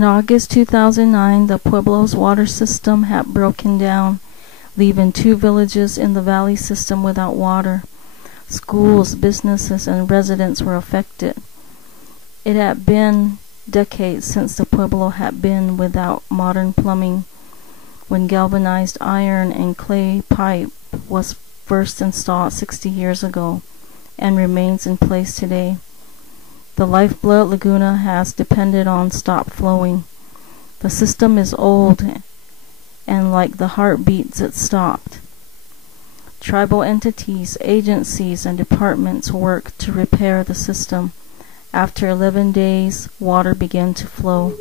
In August 2009, the Pueblo's water system had broken down, leaving 2 villages in the valley system without water. Schools, businesses, and residents were affected. It had been decades since the Pueblo had been without modern plumbing, when galvanized iron and clay pipe was first installed 60 years ago and remains in place today. The lifeblood Laguna has depended on stopped flowing. The system is old, and like the heartbeats, it stopped. Tribal entities, agencies, and departments worked to repair the system. After 11 days, water began to flow.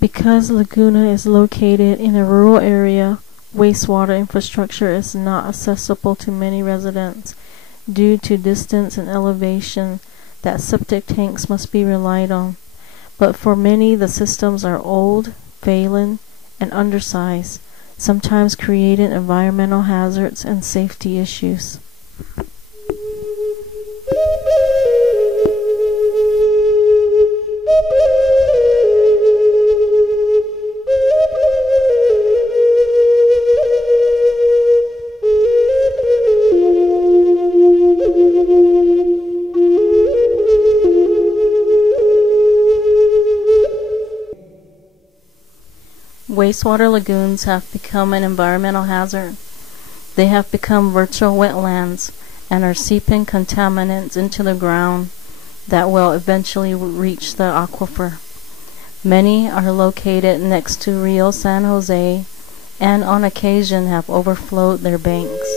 Because Laguna is located in a rural area, wastewater infrastructure is not accessible to many residents due to distance and elevation that septic tanks must be relied on. But for many, the systems are old, failing, and undersized, sometimes creating environmental hazards and safety issues. Wastewater lagoons have become an environmental hazard. They have become virtual wetlands and are seeping contaminants into the ground that will eventually reach the aquifer. Many are located next to Rio San Jose and on occasion have overflowed their banks.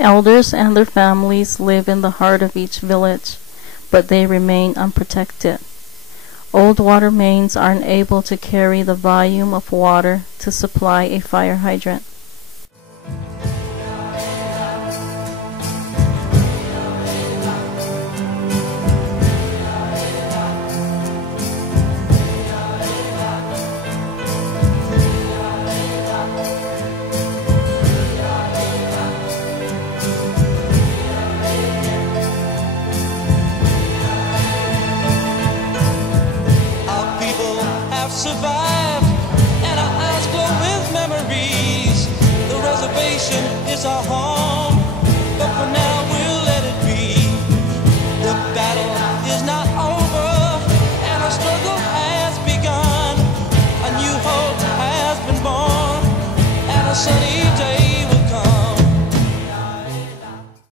Elders and their families live in the heart of each village, but they remain unprotected. Old water mains are unable to carry the volume of water to supply a fire hydrant.